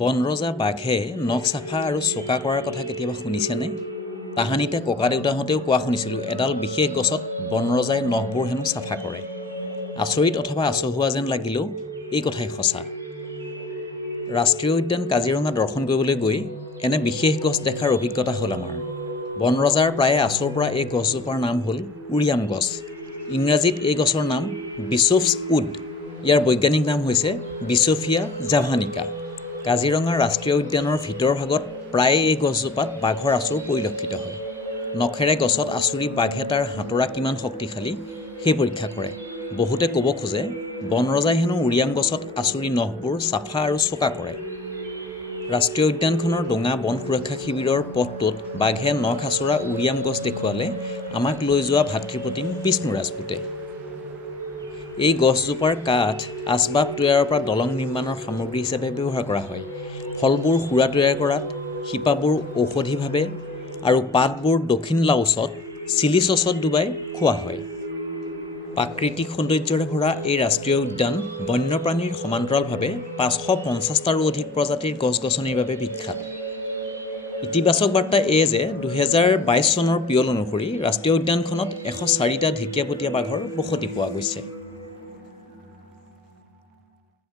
বনৰজা বাঘে নখ চাফা আৰু চোকা কৰাৰ কথা কেতিয়াবা শুনিছেনে? তাহানিতে ককা দেউতাহঁতেও কোৱা শুনিছিলোঁ এডাল বিশেষ গছত বনৰজাই নখবোৰ হেনো চাফা কৰে। আচৰিত অথবা আচহুৱা যেন লাগিলেও এই কথাই সঁচা। ৰাষ্ট্ৰীয় উদ্যান কাজিৰঙা দৰ্শন কৰিবলৈ গৈ এনে বিশেষ গছ দেখাৰ অভিজ্ঞতা হ'ল আমাৰ। বনৰজাৰ প্ৰায় আচৰ পৰা এই গছজোপাৰ নাম হ'ল উৰিয়াম গছ। ইংৰাজীত এই গছৰ নাম বিশ্বফছ উড। ইয়াৰ বৈজ্ঞানিক নাম হৈছে বিশ্বফিয়া জাভানিকা। কাজিৰঙা ৰাষ্ট্ৰীয় উদ্যানৰ ভিতৰভাগত প্ৰায়ে এই গছজোপাত বাঘৰ আচুৰ পৰিলক্ষিত হয়। নখেৰে গছত আচুৰি বাঘে তাৰ হাতোৰা কিমান শক্তিশালী সেই পৰীক্ষা কৰে। বহুতে ক'ব খোজে বনৰজাই হেনো উৰিয়াম গছত আচুৰি নখবোৰ চাফা আৰু চোকা কৰে। ৰাষ্ট্ৰীয় উদ্যানখনৰ ডোঙা বন সুৰক্ষা শিবিৰৰ পথটোত বাঘে নখ আচৰা উৰিয়াম গছ দেখুৱালে আমাক লৈ যোৱা ভাতৃপ্ৰতিম বিষ্ণু ৰাজপুতে। এই গছজোপাৰ কাঠ আচবাব তৈয়াৰৰ পৰা দলং নিৰ্মাণৰ সামগ্ৰী হিচাপে ব্যৱহাৰ কৰা হয়। ফলবোৰ সুৰা তৈয়াৰ কৰাত, শিপাবোৰ ঔষধিভাৱে আৰু পাতবোৰ দক্ষিণ লাওছত চিলি চচত ডুবাই খোৱা হয়। প্ৰাকৃতিক সৌন্দৰ্যৰে ভৰা এই ৰাষ্ট্ৰীয় উদ্যান বন্যপ্ৰাণীৰ সমান্তৰালভাৱে ৫৫০টাৰো অধিক প্ৰজাতিৰ গছ-গছনিৰ বাবে বিখ্যাত। ইতিবাচক বাৰ্তা এয়ে যে ২০২২ চনৰ পিয়ল অনুসৰি ৰাষ্ট্ৰীয় উদ্যানখনত ১০৪টা ঢেকীয়াপতীয়া বাঘৰ বসতি পোৱা গৈছে।